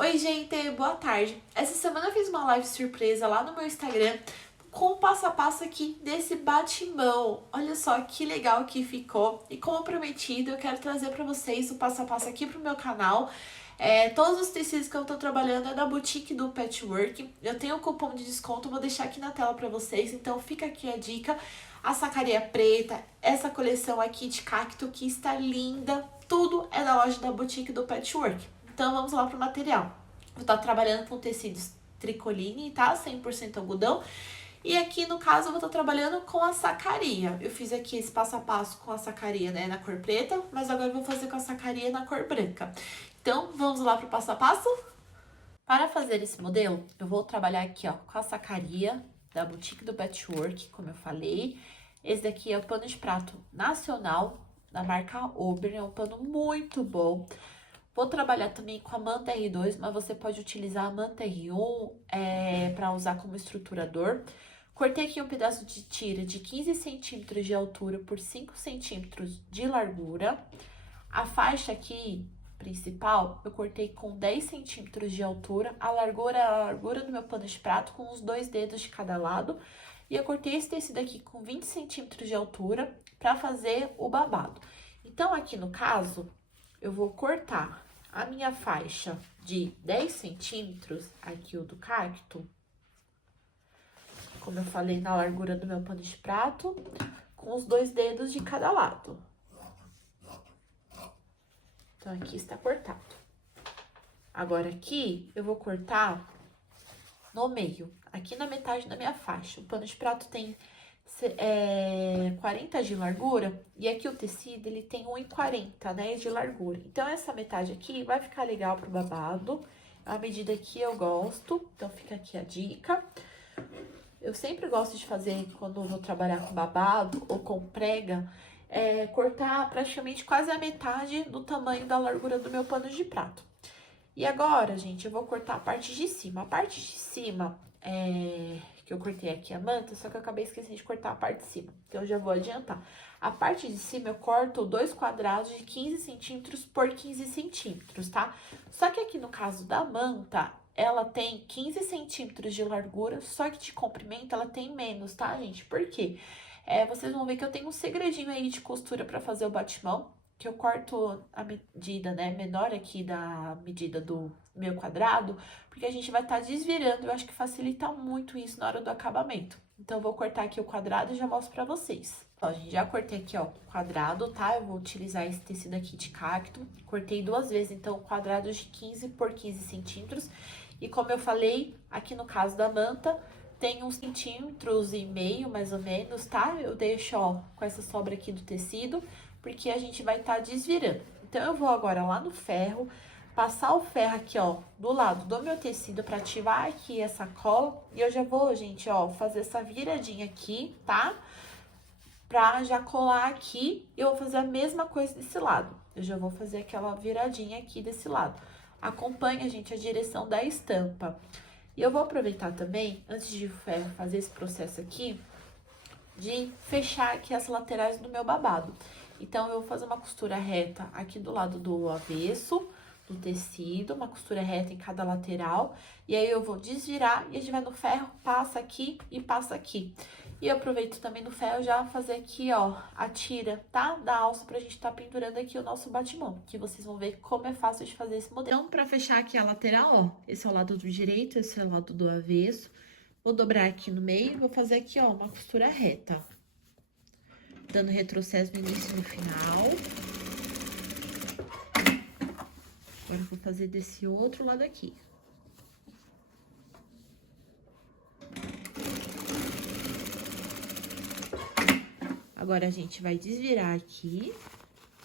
Oi, gente, boa tarde. Essa semana eu fiz uma live surpresa lá no meu Instagram com o passo a passo aqui desse batimão. Olha só que legal que ficou. E como prometido, eu quero trazer para vocês o passo a passo aqui pro meu canal. Todos os tecidos que eu tô trabalhando é da boutique do Patchwork. Eu tenho um cupom de desconto, vou deixar aqui na tela para vocês. Então fica aqui a dica. A sacaria preta, essa coleção aqui de cacto que está linda. Tudo é da loja da boutique do Patchwork. Então vamos lá pro material. Vou estar trabalhando com tecidos tricoline, tá? 100% algodão. E aqui, no caso, eu vou estar trabalhando com a sacaria. Eu fiz aqui esse passo a passo com a sacaria, né, na cor preta, mas agora eu vou fazer com a sacaria na cor branca. Então, vamos lá pro passo a passo? Para fazer esse modelo, eu vou trabalhar aqui, ó, com a sacaria da boutique do Patchwork, como eu falei. Esse daqui é o pano de prato nacional, da marca Ober, é um pano muito bom. Vou trabalhar também com a manta R2, mas você pode utilizar a manta R1 para usar como estruturador. Cortei aqui um pedaço de tira de 15 centímetros de altura por 5 centímetros de largura. A faixa aqui principal eu cortei com 10 centímetros de altura. A largura é a largura do meu pano de prato com os 2 dedos de cada lado. E eu cortei esse tecido aqui com 20 centímetros de altura para fazer o babado. Então, aqui no caso, eu vou cortar a minha faixa de 10 centímetros, aqui o do cacto, como eu falei, na largura do meu pano de prato, com os 2 dedos de cada lado. Então, aqui está cortado. Agora, aqui, eu vou cortar no meio, aqui na metade da minha faixa. O pano de prato tem 40 de largura, e aqui o tecido, ele tem 1,40, né, de largura. Então, essa metade aqui vai ficar legal pro babado, é uma medida que eu gosto, então fica aqui a dica. Eu sempre gosto de fazer, quando eu vou trabalhar com babado ou com prega, cortar praticamente quase a metade do tamanho da largura do meu pano de prato. E agora, gente, eu vou cortar a parte de cima. A parte de cima, que eu cortei aqui a manta, só que eu acabei esquecendo de cortar a parte de cima. Então, eu já vou adiantar. A parte de cima, eu corto 2 quadrados de 15 centímetros por 15 centímetros, tá? Só que aqui no caso da manta, ela tem 15 centímetros de largura, só que de comprimento ela tem menos, tá, gente? Por quê? Vocês vão ver que eu tenho um segredinho aí de costura pra fazer o batimão, que eu corto a medida, né, menor aqui da medida do meu quadrado, porque a gente vai estar desvirando, eu acho que facilita muito isso na hora do acabamento. Então, eu vou cortar aqui o quadrado e já mostro pra vocês. Ó, gente, já cortei aqui, ó, o quadrado, tá? Eu vou utilizar esse tecido aqui de cacto. Cortei 2 vezes, então, quadrados de 15 por 15 centímetros. E como eu falei, aqui no caso da manta, tem uns centímetros e meio, mais ou menos, tá? Eu deixo, ó, com essa sobra aqui do tecido, porque a gente vai estar desvirando. Então, eu vou agora lá no ferro, passar o ferro aqui, ó, do lado do meu tecido para ativar aqui essa cola. E eu já vou, gente, ó, fazer essa viradinha aqui, tá? Pra já colar aqui, eu vou fazer a mesma coisa desse lado. Eu já vou fazer aquela viradinha aqui desse lado. Acompanha, gente, a direção da estampa. E eu vou aproveitar também, antes de o ferro fazer esse processo aqui, de fechar aqui as laterais do meu babado. Então, eu vou fazer uma costura reta aqui do lado do avesso do tecido, uma costura reta em cada lateral. E aí, eu vou desvirar e a gente vai no ferro, passa aqui e passa aqui. E eu aproveito também no ferro já fazer aqui, ó, a tira, tá? Da alça pra gente tá pendurando aqui o nosso batimão, que vocês vão ver como é fácil de fazer esse modelo. Então, pra fechar aqui a lateral, ó, esse é o lado do direito, esse é o lado do avesso. Vou dobrar aqui no meio e vou fazer aqui, ó, uma costura reta. Dando retrocesso no início e no final. Agora, eu vou fazer desse outro lado aqui. Agora, a gente vai desvirar aqui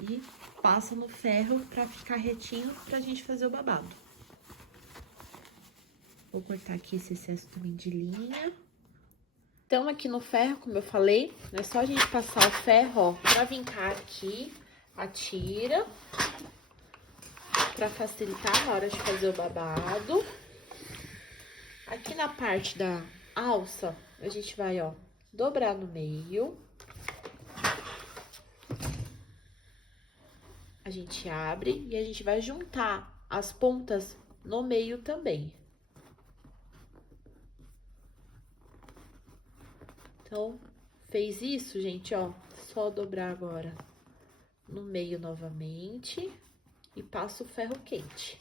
e passa no ferro pra ficar retinho pra gente fazer o babado. Vou cortar aqui esse excesso também de linha. Então, aqui no ferro, como eu falei, é só a gente passar o ferro, ó, pra vincar aqui a tira, pra facilitar na hora de fazer o babado. Aqui na parte da alça, a gente vai, ó, dobrar no meio. A gente abre e a gente vai juntar as pontas no meio também. Então, fez isso, gente, ó, só dobrar agora no meio novamente e passo o ferro quente.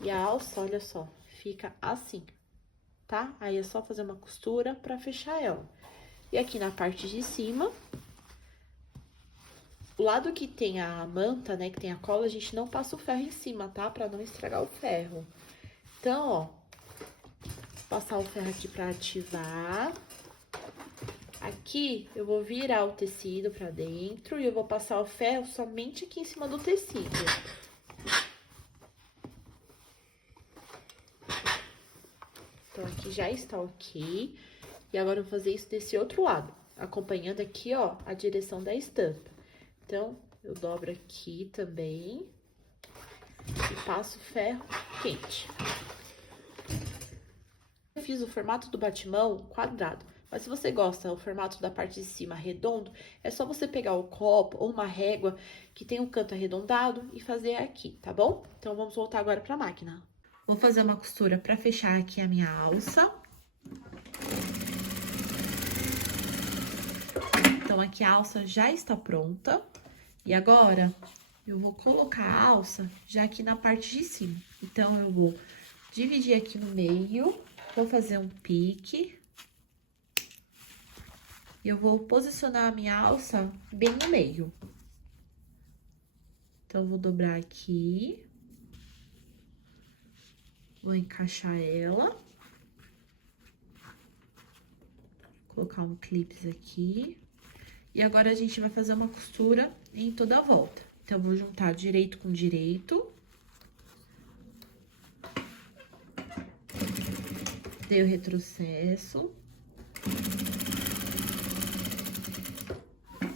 E a alça, olha só, fica assim, tá? Aí é só fazer uma costura pra fechar ela. E aqui na parte de cima, o lado que tem a manta, né, que tem a cola, a gente não passa o ferro em cima, tá? Pra não estragar o ferro. Então, ó, passar o ferro aqui pra ativar. Aqui, eu vou virar o tecido pra dentro e eu vou passar o ferro somente aqui em cima do tecido. Então, aqui já está ok. E agora, eu vou fazer isso desse outro lado, acompanhando aqui, ó, a direção da estampa. Então, eu dobro aqui também e passo ferro quente. Eu fiz o formato do batimão quadrado, mas se você gosta do formato da parte de cima redondo, é só você pegar o copo ou uma régua que tem um canto arredondado e fazer aqui, tá bom? Então, vamos voltar agora para a máquina. Vou fazer uma costura para fechar aqui a minha alça. Então, aqui a alça já está pronta. E agora, eu vou colocar a alça já aqui na parte de cima. Então, eu vou dividir aqui no meio, vou fazer um pique. E eu vou posicionar a minha alça bem no meio. Então, eu vou dobrar aqui. Vou encaixar ela. Colocar um clips aqui. E agora, a gente vai fazer uma costura em toda a volta. Então, eu vou juntar direito com direito. Dei o retrocesso.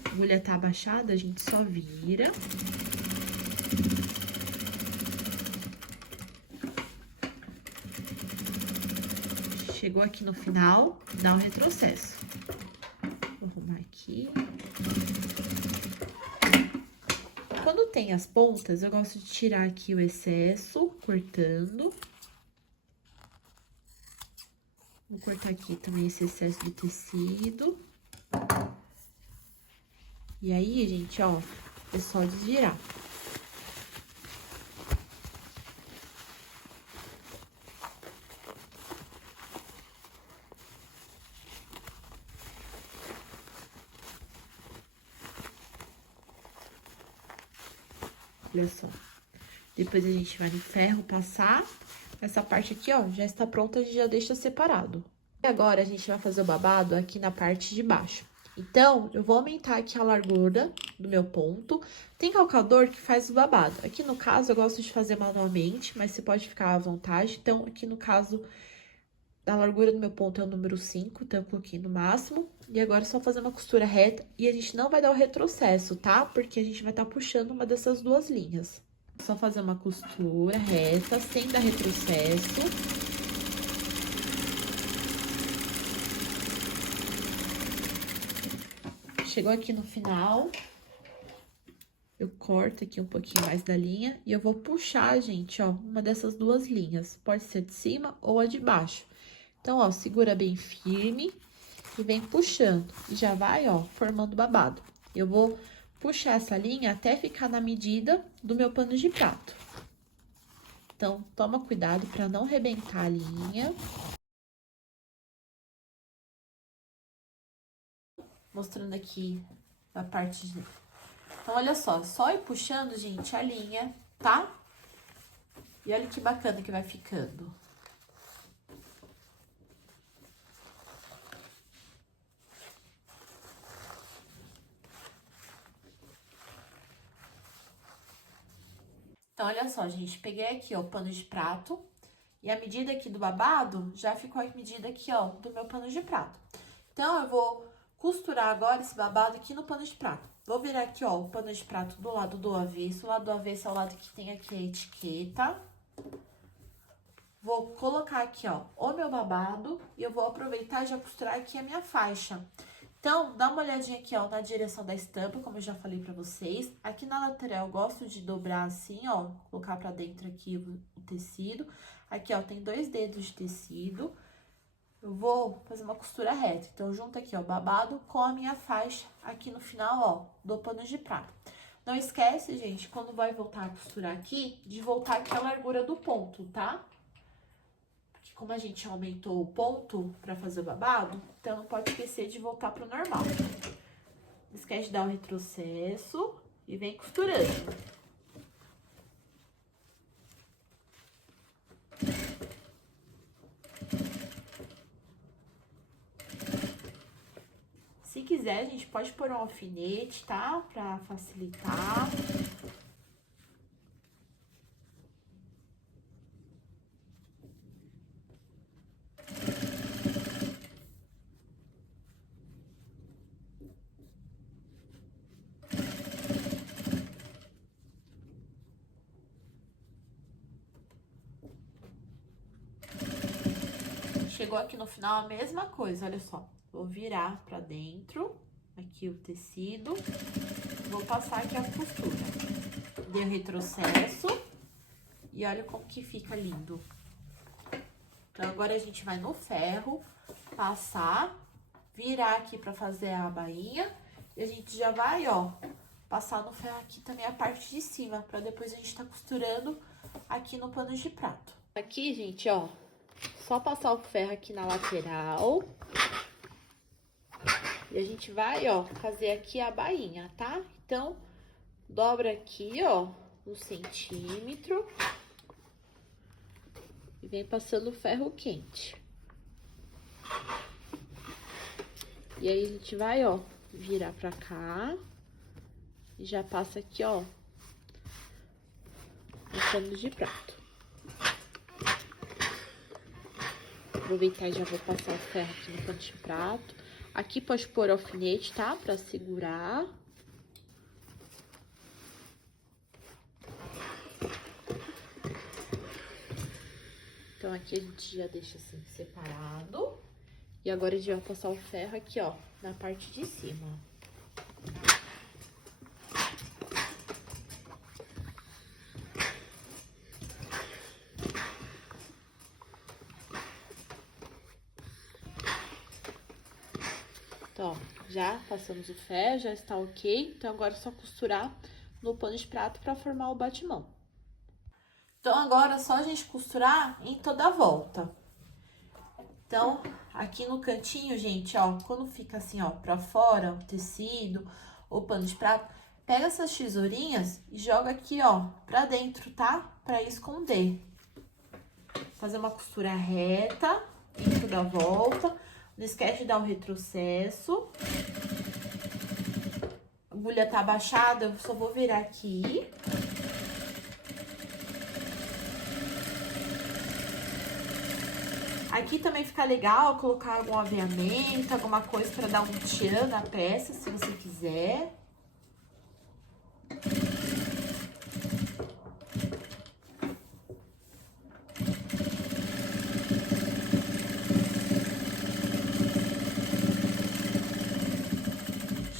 A agulha tá abaixada, a gente só vira. Chegou aqui no final, dá um retrocesso. Vou arrumar aqui. Quando tem as pontas, eu gosto de tirar aqui o excesso, cortando. Vou cortar aqui também esse excesso de tecido. E aí, gente, ó, é só desvirar. Olha só. Depois a gente vai no ferro passar. Essa parte aqui, ó, já está pronta, a gente já deixa separado. E agora, a gente vai fazer o babado aqui na parte de baixo. Então, eu vou aumentar aqui a largura do meu ponto. Tem calcador que faz o babado. Aqui no caso, eu gosto de fazer manualmente, mas você pode ficar à vontade. Então, aqui no caso, a largura do meu ponto é o número 5, então eu coloquei no máximo. E agora é só fazer uma costura reta e a gente não vai dar o retrocesso, tá? Porque a gente vai estar puxando uma dessas duas linhas. Só fazer uma costura reta, sem dar retrocesso. Chegou aqui no final, eu corto aqui um pouquinho mais da linha e eu vou puxar, gente, ó, uma dessas duas linhas. Pode ser de cima ou a de baixo. Então, ó, segura bem firme e vem puxando. E já vai, ó, formando babado. Eu vou puxar essa linha até ficar na medida do meu pano de prato. Então, toma cuidado para não arrebentar a linha. Mostrando aqui a parte de... Então, olha só ir puxando, gente, a linha, tá? E olha que bacana que vai ficando. Então, olha só, gente, peguei aqui, ó, o pano de prato. E a medida aqui do babado já ficou a medida aqui, ó, do meu pano de prato. Então, eu vou costurar agora esse babado aqui no pano de prato. Vou virar aqui, ó, o pano de prato do lado do avesso. O lado do avesso é o lado que tem aqui a etiqueta. Vou colocar aqui, ó, o meu babado e eu vou aproveitar e já costurar aqui a minha faixa. Então, dá uma olhadinha aqui, ó, na direção da estampa, como eu já falei pra vocês. Aqui na lateral, eu gosto de dobrar assim, ó, colocar pra dentro aqui o tecido. Aqui, ó, tem 2 dedos de tecido. Eu vou fazer uma costura reta. Então, junto aqui, ó, babado com a minha faixa aqui no final, ó, do pano de prata. Não esquece, gente, quando vai voltar a costurar aqui, de voltar aqui a largura do ponto, tá? Porque como a gente aumentou o ponto pra fazer o babado, então não pode esquecer de voltar pro normal. Não esquece de dar o retrocesso e vem costurando. Se quiser, a gente pode pôr um alfinete, tá? Pra facilitar. Chegou aqui no final a mesma coisa, olha só. Vou virar pra dentro, aqui o tecido. Vou passar aqui a costura. Dei o retrocesso. E olha como que fica lindo. Então, agora a gente vai no ferro, passar, virar aqui pra fazer a bainha. E a gente já vai, ó, passar no ferro aqui também a parte de cima, pra depois a gente tá costurando aqui no pano de prato. Aqui, gente, ó, só passar o ferro aqui na lateral. E a gente vai, ó, fazer aqui a bainha, tá? Então, dobra aqui, ó, 1 centímetro. E vem passando o ferro quente. E aí, a gente vai, ó, virar pra cá. E já passa aqui, ó, no pano de prato. Aproveitar e já vou passar o ferro aqui no pano de prato. Aqui pode pôr alfinete, tá? Pra segurar. Então, aqui a gente já deixa assim separado. E agora a gente vai passar o ferro aqui, ó, na parte de cima. Então, ó, já passamos o ferro, já está ok. Então, agora é só costurar no pano de prato pra formar o batimão. Então, agora é só a gente costurar em toda a volta. Então, aqui no cantinho, gente, ó, quando fica assim, ó, pra fora, o tecido, o pano de prato, pega essas tesourinhas e joga aqui, ó, pra dentro, tá? Pra esconder. Fazer uma costura reta em toda a volta. Não esquece de dar um retrocesso. A agulha tá abaixada, eu só vou virar aqui. Aqui também fica legal colocar algum aviamento, alguma coisa pra dar um tchan na peça, se você quiser.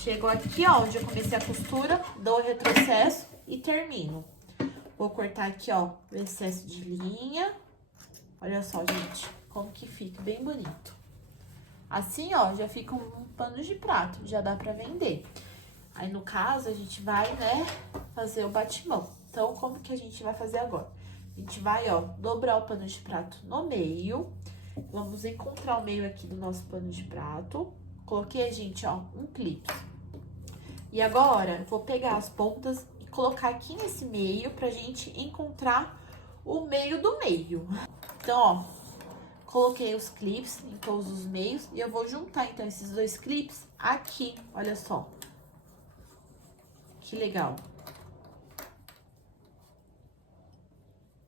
Chegou aqui, ó, onde eu comecei a costura, dou o retrocesso e termino. Vou cortar aqui, ó, o excesso de linha. Olha só, gente, como que fica, bem bonito. Assim, ó, já fica um pano de prato, já dá pra vender. Aí, no caso, a gente vai, né, fazer o batimão. Então, como que a gente vai fazer agora? A gente vai, ó, dobrar o pano de prato no meio. Vamos encontrar o meio aqui do nosso pano de prato. Coloquei, gente, ó, um clipe. E agora, vou pegar as pontas e colocar aqui nesse meio pra gente encontrar o meio do meio. Então, ó, coloquei os clips em todos os meios e eu vou juntar, então, esses 2 clips aqui, olha só. Que legal.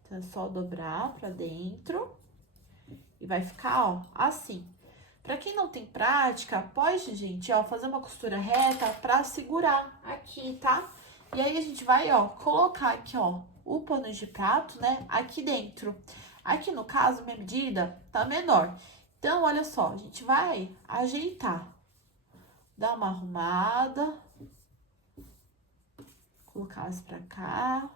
Então, é só dobrar pra dentro e vai ficar, ó, assim. Pra quem não tem prática, pode, gente, ó, fazer uma costura reta pra segurar aqui, tá? E aí, a gente vai, ó, colocar aqui, ó, o pano de prato, né, aqui dentro. Aqui, no caso, minha medida tá menor. Então, olha só, a gente vai ajeitar Dá uma arrumada. Colocar as pra cá.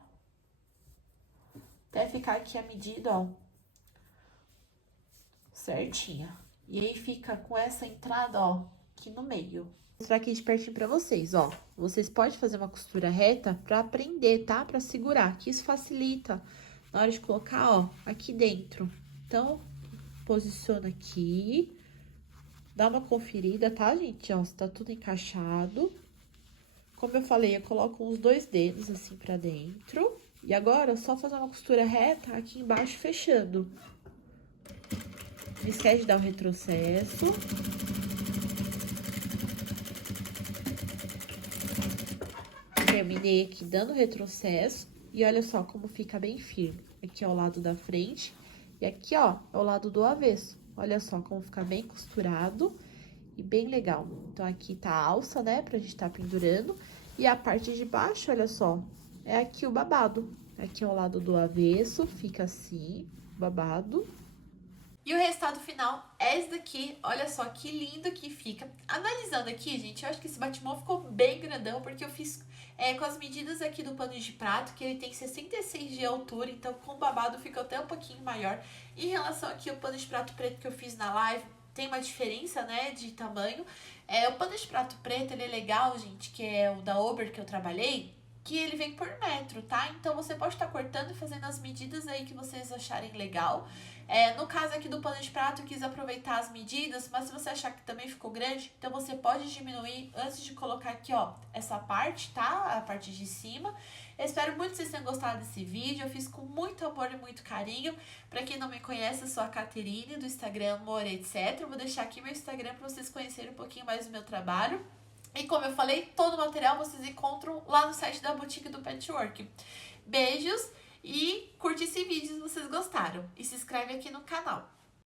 Até ficar aqui a medida, ó. Certinha. E aí, fica com essa entrada, ó, aqui no meio. Vou mostrar aqui de pertinho pra vocês, ó. Vocês podem fazer uma costura reta pra prender, tá? Pra segurar, que isso facilita na hora de colocar, ó, aqui dentro. Então, posiciona aqui. Dá uma conferida, tá, gente? Ó, se tá tudo encaixado. Como eu falei, eu coloco uns 2 dedos assim pra dentro. E agora, é só fazer uma costura reta aqui embaixo, fechando. Não esquece de dar um retrocesso. Terminei aqui dando retrocesso. E olha só como fica bem firme. Aqui é o lado da frente. E aqui, ó, é o lado do avesso. Olha só como fica bem costurado e bem legal. Então, aqui tá a alça, né, pra gente tá pendurando. E a parte de baixo, olha só, é aqui o babado. Aqui é o lado do avesso, fica assim, babado. E o resultado final é esse daqui. Olha só que lindo que fica. Analisando aqui, gente, eu acho que esse batimão ficou bem grandão, porque eu fiz com as medidas aqui do pano de prato, que ele tem 66 de altura, então com o babado fica até um pouquinho maior. Em relação aqui ao pano de prato preto que eu fiz na live, tem uma diferença, né, de tamanho. O pano de prato preto, ele é legal, gente, que é o da Ober que eu trabalhei, que ele vem por metro, tá? Então, você pode estar cortando e fazendo as medidas aí que vocês acharem legal. No caso aqui do pano de prato, eu quis aproveitar as medidas, mas se você achar que também ficou grande, então você pode diminuir antes de colocar aqui, ó, essa parte, tá? A parte de cima. Eu espero muito que vocês tenham gostado desse vídeo, eu fiz com muito amor e muito carinho. Pra quem não me conhece, eu sou a Caterine, do Instagram Amor, etc. Eu vou deixar aqui meu Instagram pra vocês conhecerem um pouquinho mais do meu trabalho. E como eu falei, todo o material vocês encontram lá no site da Boutique do Patchwork. Beijos e curte esse vídeo se vocês gostaram. E se inscreve aqui no canal.